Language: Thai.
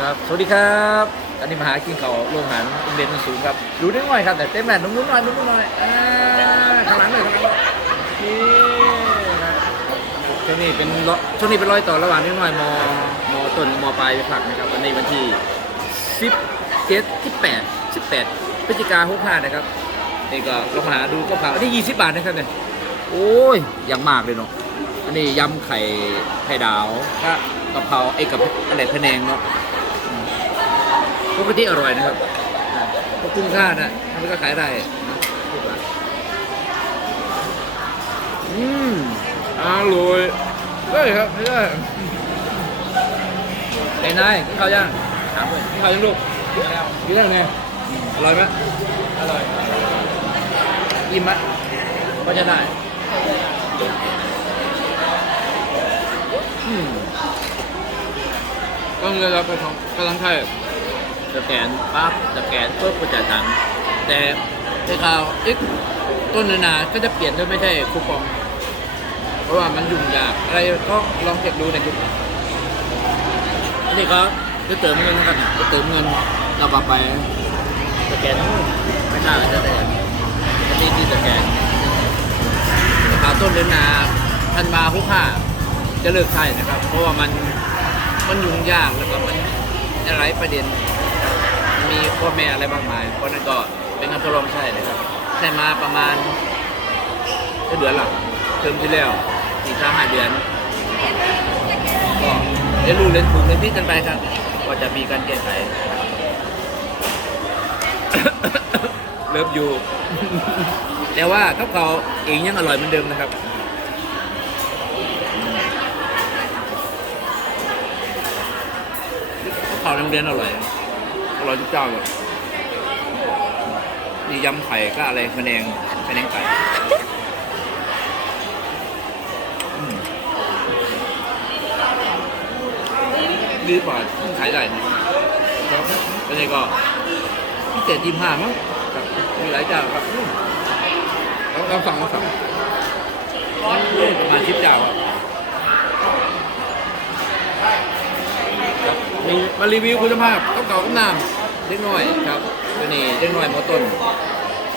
ครับ สวัสดีครับตอนนี้มาหากินเขาวโรงอาหารโรงเรียนสูงครับ ดูนิดหน่อยครับ แต่เต็มแหล่นุ่มๆหน่อยนุ่มๆหน่อยอ่าข้างหลังเลยข้างหลังเลยนี่ช่วงนี้เป็นร้อยช่วงนี้เป็นร้อยต่อระหว่างนิดหน่อยมมต้นมปลายไปผักนะครับวันนี้วันที่สิบเจ็ดที่แปดสิบแปดพฤศจิกาหกห้านะครับนี่ก็ลองหาดูก็ผ่าอันนี้ยี่สิบบาทนะครับเนี่ยโอ้ยยังมากเลยเนาะอันนี้ยำไข่ไข่ดาวก็กะเพราไอ้กับอะไรพะแนงเนาะ ปกติอร่อยนะครับอ่าก็คุ้มค่านะทำให้ก็ขายได้นะพูดว่าอืมอร่อยได้ครับไม่ได้ไอ้นายกินข้าวยังถามเลยกินข้าวยังลูกกินแล้วกินแล้วไงอืมอร่อยไหมอร่อยอิ่มไหมก็จะได้อืมก็เลยเราไปของกำลังไทย สแกนปั๊บสแกนเพื่อประจายตังแต่ในข่าวอีกต้นนาก็จะเปลี่ยนด้วยไม่ใช่คูปอง เพราะว่ามันยุ่งยากอะไรก็ลองเช็คดูในกลุ่มอันนี้ก็จะเติมเงินนะครับจะเติมเงินเราก็ไปสแกนไม่น่าจะได้อันนี้ที่สแกนราคาต้นเดือนนาทันมาคุกค่าจะเลิกใช้นะครับ เพราะว่ามันมันยุ่งยากแล้วก็มันอะไรประเด็น พ่อแม่อะไรมากมาย เพราะนั้นก็เป็นการทดลองใช้นะครับใช้มาประมาณเดือนหลังเทอมที่แล้วสี่ห้าห้าเดือนก็เรียนรู้เรียนถูกเรียนพิกันไปครับก็จะมีการแก้ไขเลิฟอยู่แต่ว่าข้าวเขาเองยังอร่อยเหมือนเดิมนะครับข้าวโรงเรียนอร่อย ร่อยทุกเจ้าเลยนี่ยำไข่ก็อะไรพะแนงพะแนงไก่ดีกว่าขายได้นะครับอันนี้ก็พิเศษยี่ห้ามั้งมีหลายเจ้าครับเราเราสั่งเราสั่งประมาณสิบเจ้าครับมีมารีวิวคุณภาพข้าวเก่ากับน้ำ เล็กน้อยครับตัวนี้เล็กน้อยหมอต้น